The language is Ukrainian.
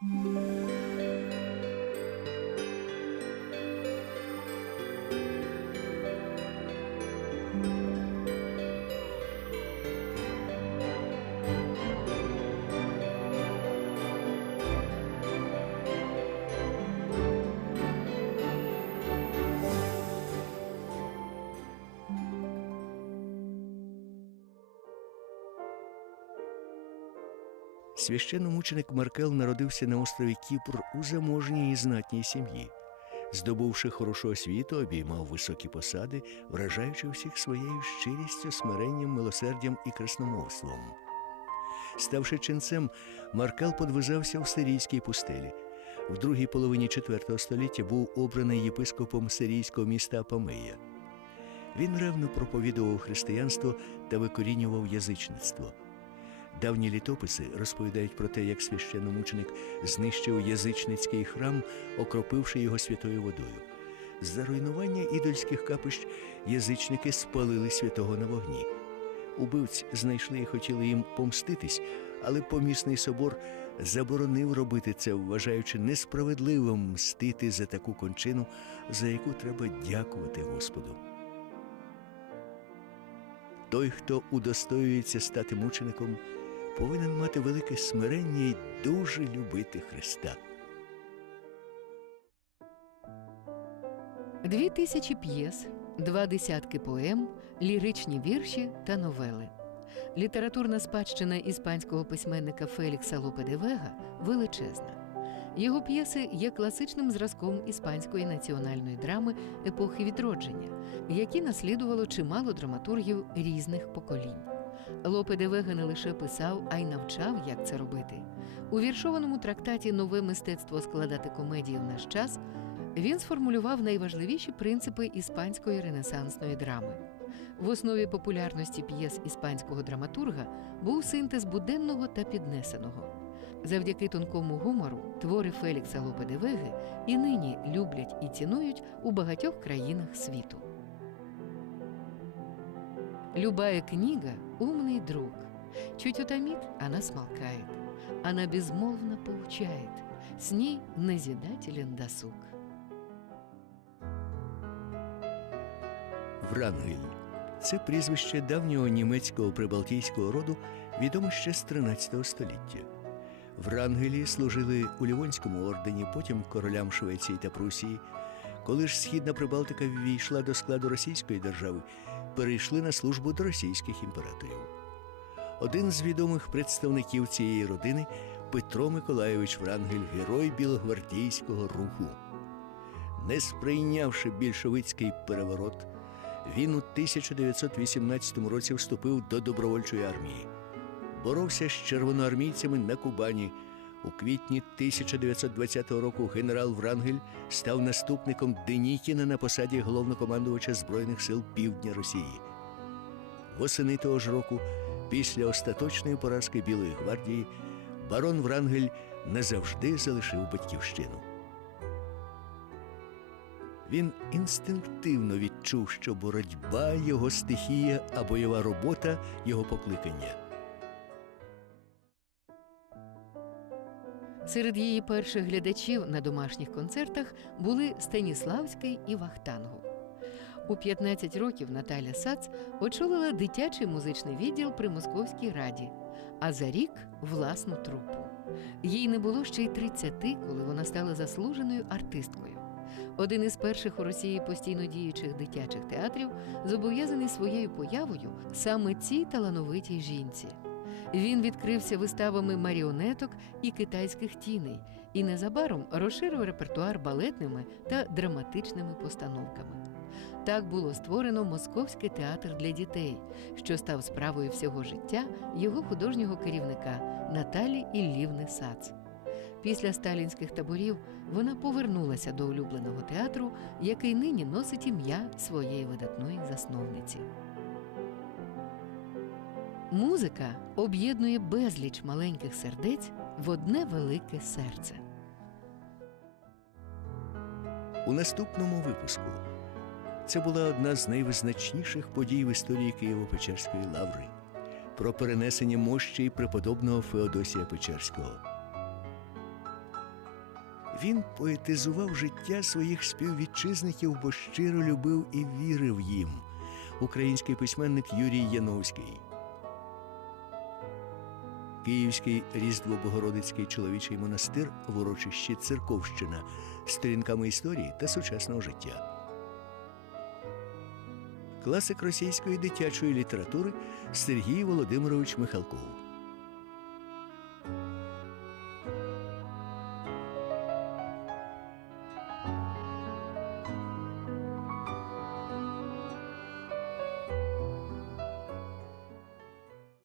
Música Священномученик Маркел народився на острові Кіпр у заможній і знатній сім'ї. Здобувши хорошу освіту, обіймав високі посади, вражаючи всіх своєю щирістю, смиренням, милосердям і красномовством. Ставши ченцем, Маркел подвизався в сирійській пустелі. В другій половині IV століття був обраний єпископом сирійського міста Памея. Він ревно проповідував християнство та викорінював язичництво. Давні літописи розповідають про те, як священномученик знищив язичницький храм, окропивши його святою водою. За руйнування ідольських капищ язичники спалили святого на вогні. Убивць знайшли і хотіли їм помститись, але помісний собор заборонив робити це, вважаючи несправедливим мстити за таку кончину, за яку треба дякувати Господу. Той, хто удостоюється стати мучеником, повинен мати велике смирення і дуже любити Христа. Дві тисячі п'єс, два десятки поем, ліричні вірші та новели. Літературна спадщина іспанського письменника Фелікса Лопе де Вега величезна. Його п'єси є класичним зразком іспанської національної драми епохи відродження, які наслідувало чимало драматургів різних поколінь. Лопе де Вега не лише писав, а й навчав, як це робити. У віршованому трактаті Нове мистецтво складати комедії в наш час він сформулював найважливіші принципи іспанської ренесансної драми. В основі популярності п'єс іспанського драматурга був синтез буденного та піднесеного. Завдяки тонкому гумору твори Фелікса Лопе де Веги і нині люблять і цінують у багатьох країнах світу. Любая книга – умный друг. Чуть утомит, она смолкает. Она безмолвно поучает. С ней назидателен досуг. Врангель це прізвище давнього німецького прибалтійського роду, відоме ще з 13 століття. Врангелі служили у Лівонському ордені, потім королям Швеції та Прусії. Коли ж Східна Прибалтика ввійшла до складу Російської держави, перейшли на службу до російських імператорів. Один з відомих представників цієї родини Петро Миколайович Врангель, герой білогвардійського руху. Не сприйнявши більшовицький переворот, він у 1918 році вступив до добровольчої армії. Боровся з червоноармійцями на Кубані. У квітні 1920 року генерал Врангель став наступником Денікіна на посаді головнокомандувача Збройних сил Півдня Росії. Восени того ж року, після остаточної поразки Білої гвардії, барон Врангель назавжди залишив батьківщину. Він інстинктивно відчув, що боротьба його стихія, а бойова робота його покликання. Серед її перших глядачів на домашніх концертах були Станіславський і Вахтангов. У 15 років Наталя Сац очолила дитячий музичний відділ при Московській раді, а за рік власну трупу. Їй не було ще й 30, коли вона стала заслуженою артисткою. Один із перших у Росії постійно діючих дитячих театрів зобов'язаний своєю появою саме цій талановитій жінці. Він відкрився виставами маріонеток і китайських тіней і незабаром розширив репертуар балетними та драматичними постановками. Так було створено Московський театр для дітей, що став справою всього життя його художнього керівника Наталі Іллівни Сац. Після сталінських таборів вона повернулася до улюбленого театру, який нині носить ім'я своєї видатної засновниці. Музика об'єднує безліч маленьких сердець в одне велике серце. У наступному випуску це була одна з найвизначніших подій в історії Києво-Печерської лаври про перенесення мощі преподобного Феодосія Печерського. Він поетизував життя своїх співвітчизників, бо щиро любив і вірив їм. Український письменник Юрій Яновський. Київський Різдво-Богородицький чоловічий монастир в урочищі Церковщина сторінками історії та сучасного життя. Класик російської дитячої літератури Сергій Володимирович Михалков.